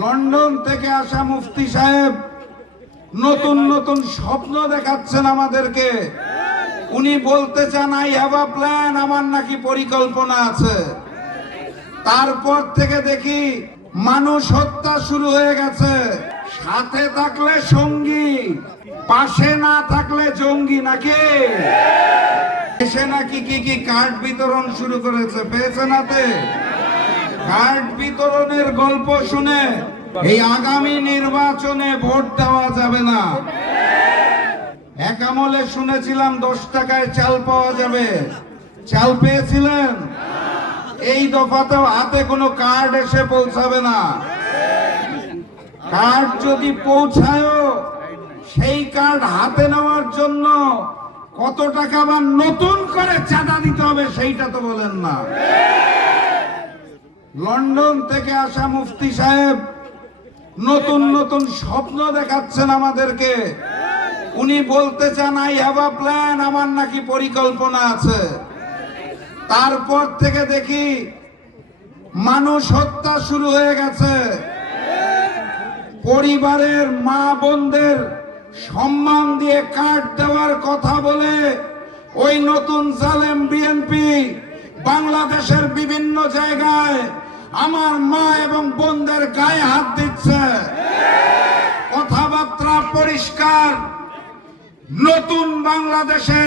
London থেকে আসা মুফতি সাহেব নতুন নতুন স্বপ্ন দেখাচ্ছেন আমাদেরকে। উনি বলতে চান আই হ্যাভ আ প্ল্যান, আমার নাকি পরিকল্পনা আছে। তারপর থেকে দেখি মানুষ হত্যা শুরু হয়ে গেছে। সাথে থাকলে সঙ্গী, পাশে না থাকলে জঙ্গি নাকি? এসে নাকি কি কার্ড বিতরণ শুরু করেছে, পেয়েছে নাতে? কার্ড বিতরণের গল্প শুনে এই আগামী নির্বাচনে ভোট দেওয়া যাবে না। এক আমলে শুনেছিলাম 10 টাকায় চাল পাওয়া যাবে, চাল পেয়েছিলেন? এই দফাতেও হাতে কোনো কার্ড এসে পৌঁছাবে না। কার্ড যদি পৌঁছায়ও, সেই কার্ড হাতে নেওয়ার জন্য কত টাকা বা নতুন করে চাঁদা দিতে হবে সেইটা তো বলেন না। লন্ডন থেকে আসা মুফতি সাহেব নতুন নতুন স্বপ্ন দেখাচ্ছেন আমাদেরকে। উনি বলতে চান আই হ্যাভ আ প্ল্যান, আমার নাকি পরিকল্পনা আছে। তারপর থেকে দেখি মানুষ হত্যা শুরু হয়ে গেছে। পরিবারের মা বোনদের সম্মান দিয়ে কার্ড দেওয়ার কথা বলে ওই নতুন জালেম বিএনপি বাংলাদেশের বিভিন্ন জায়গায় আমার মা এবং বোনদের গায়ে হাত দিচ্ছে। কথাবার্তা পরিষ্কার, নতুন বাংলাদেশে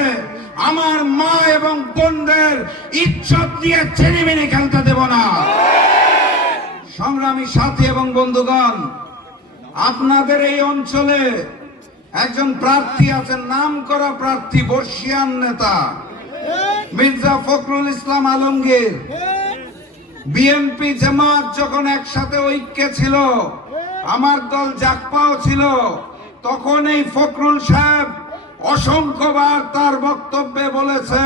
আমার মা এবং বোনদের ইজ্জত দিয়ে ছিনিমিনি খেলতে দেব না। সংগ্রামী সাথী এবং বন্ধুগণ, আপনাদের এই অঞ্চলে একজন প্রার্থী আছেন, নাম করা প্রার্থী, বর্ষিয়ান নেতা মির্জা ফখরুল ইসলাম আলমগীর। বিএনপি জামাত যখন একসাথে ঐক্যে ছিল, আমার দল জাকপাও ছিল, তখন এই ফখরুল সাহেব অসংখ্যবার তার বক্তব্যে বলেছে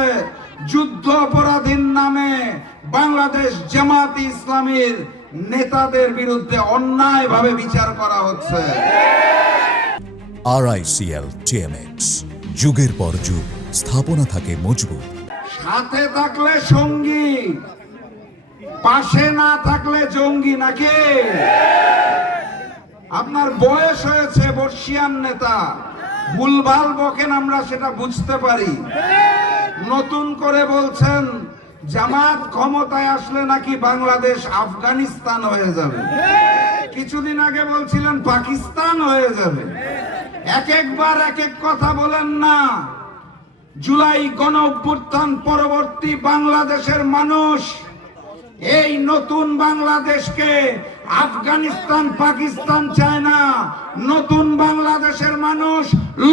যুদ্ধ অপরাধীর নামে বাংলাদেশ জামাত ইসলামীর নেতাদের বিরুদ্ধে অন্যায়ভাবে বিচার করা হচ্ছে। RICL TMX, যুগের পর যুগ স্থাপনা থাকে মজবুত। সাথে থাকলে সঙ্গী, পাশে না থাকলে জঙ্গি নাকি? আপনার বয়স হয়েছে, বর্ষিয়ান নেতা, ভুলভাল বকেন, আমরা সেটা বুঝতে পারি। নতুন করে বলছেন জামাত ক্ষমতায় আসলে নাকি বাংলাদেশ আফগানিস্তান হয়ে যাবে। কিছুদিন আগে বলছিলেন পাকিস্তান হয়ে যাবে। এক একবার এক এক কথা বলেন না। জুলাই গণ অভ্যুত্থান পরবর্তী বাংলাদেশের মানুষ এই নতুন বাংলাদেশকে আফগানিস্তান পাকিস্তান চায় না। নতুন বাংলাদেশের মানুষ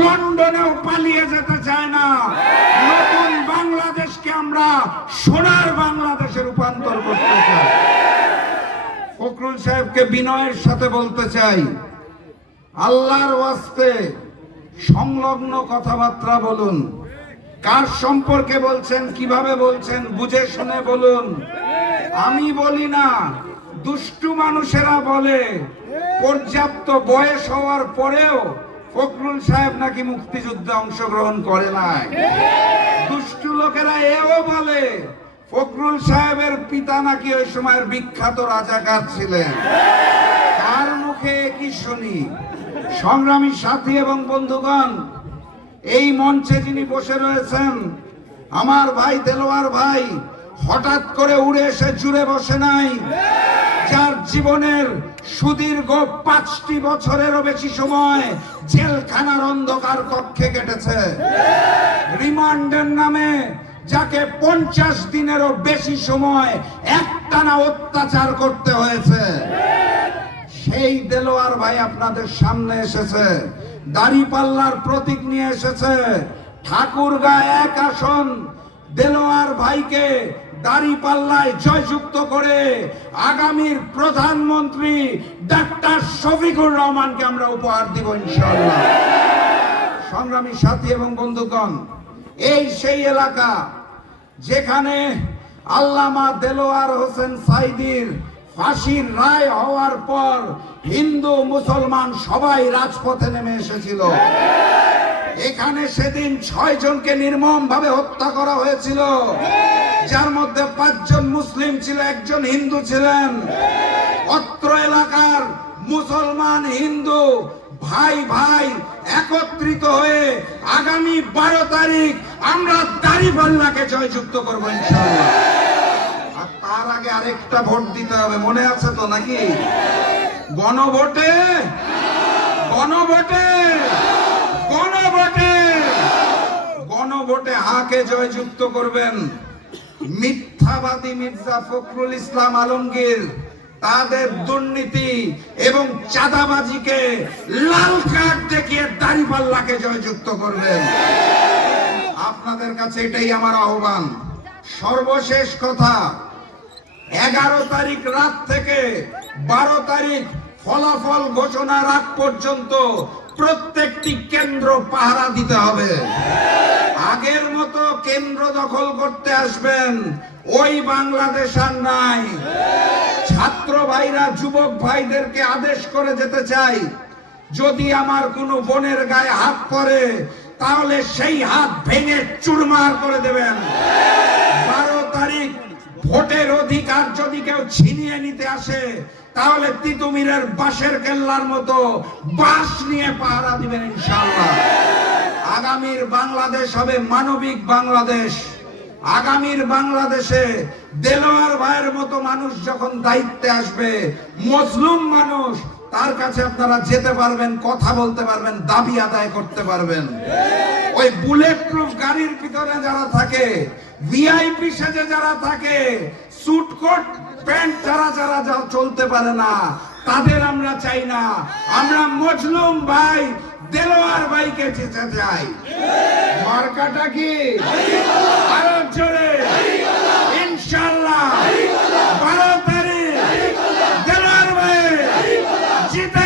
লন্ডনেও পালিয়ে যেতে চায় না। নতুন বাংলাদেশকে আমরা সোনার বাংলাদেশে রূপান্তর করতে চাই। ফখরুল সাহেবকে বিনয়ের সাথে বলতে চাই, আল্লাহর ওয়াস্তে সংলগ্ন কথাবার্তা বলুন। কার সম্পর্কে বলছেন, কিভাবে বলছেন, বুঝে শুনে বলুন। আমি বলি না, দুষ্টু মানুষেরা বলে পর্যাপ্ত বয়স হওয়ার পরেও ফখরুল সাহেব নাকি মুক্তিযুদ্ধে অংশগ্রহণ করে নাই। দুষ্টু লোকেরা এও বলে ফখরুল সাহেবের পিতা নাকি ওই সময়ের বিখ্যাত রাজাকার ছিলেন। কার মুখে কি শুনি? সংগ্রামী সাথী এবং বন্ধুগণ, এই মঞ্চে যিনি বসে রয়েছেন আমার ভাই দেলোয়ার ভাই, হঠাৎ করে উড়ে এসে জুড়ে বসে নাই। যার জীবনের সুদীর্ঘ 5টি বছরেরও বেশি সময় জেলখানার অন্ধকার কক্ষে কেটেছে, রিমান্ডের নামে যাকে 50 দিনেরও বেশি সময় একটানা অত্যাচার করতে হয়েছে, সেই দেলোয়ার ভাই আপনাদের সামনে এসেছে। দাঁড়িপাল্লার প্রতীক নিয়ে এসেছে। ঠাকুরগাঁও 1 আসন দেলোয়ার ভাইকে দাঁড়িপাল্লায় জয়যুক্ত করে আগামীর প্রধানমন্ত্রী ডাক্তার শফিকুর রহমানকে আমরা উপহার দিব ইনশাআল্লাহ। সংগ্রামী সাথী এবং বন্ধুগণ, এই সেই এলাকা যেখানে আল্লামা দেলোয়ার হোসেন সাইদির ফাঁসির রায় হওয়ার পর হিন্দু মুসলমান সবাই রাজপথে নেমে এসেছিল। এখানে সেদিন 6 জনকে নির্মম ভাবে হত্যা করা হয়েছিল, যার মধ্যে 5 জন মুসলিম ছিল, 1 জন হিন্দু ছিলেন। অত্র এলাকার মুসলমান হিন্দু ভাই ভাই একত্রিত হয়ে আগামী 12 তারিখ আমরা দাড়িপাল্লাকে জয়যুক্ত করবো ইনশাআল্লাহ। আর তার আগে আরেকটা ভোট দিতে হবে, মনে আছে তো নাকি? গণভোটে গণভোটে গণভোটে গণভোটে হাকে জয়যুক্ত করবেন। মিথ্যাবাদী মির্জা ফখরুল ইসলাম আলমগীর তাদের দুর্নীতি এবং চাঁদাবাজিকে লাল কার্ড দেখিয়ে দাড়িপাল্লাকে জয়যুক্ত করবেন। আপনাদের কাছে এটাই আমার আহ্বান। সর্বশেষ কথা, 11 তারিখ রাত থেকে 12 তারিখ ফলাফল ঘোষণার আগ পর্যন্ত প্রত্যেকটি কেন্দ্র পাহারা দিতে হবে। আগের মতো কেন্দ্র দখল করতে আসবেন ওই বাংলাদেশ আর নাই। ছাত্র ভাইরা যুবক ভাইদেরকে আদেশ করে যেতে চাই, যদি আমার কোনো বোনের গায়ে হাত পড়ে তাহলে সেই হাত ভেঙে চুরমার করে দেবেন। 12 তারিখ ভোটের অধিকার যদি কেউ ছিনিয়ে নিতে আসে তাহলে তিতুমিরের বাঁশের কেল্লার মতো বাঁশ নিয়ে পাহারা দিবেন ইনশাআল্লাহ। আগামীর বাংলাদেশ হবে মানবিক বাংলাদেশ। আগামীর বাংলাদেশে দেলোয়ার ভাইয়ের মতো মানুষ যখন দায়িত্বে আসবে, মজলুম মানুষ, তার কাছে আপনারা যেতে পারবেন, কথা বলতে পারবেন, দাবি আদায় করতে পারবেন। ওই বুলেট প্রুফ গাড়ির ভিতরে যারা থাকে, ভিআইপি সেজে যারা থাকে, স্যুট কোট প্যান্ট যারা যারা চলতে পারে না, তাদের আমরা চাই না। আমরা মজলুম ভাই দেলোয়ার ভাইকে যেতে চাই। মার্কাটা কি? আরো জোরে ইনশাআল্লাহ 12 তারিখ দেলোয়ার ভাই জিতে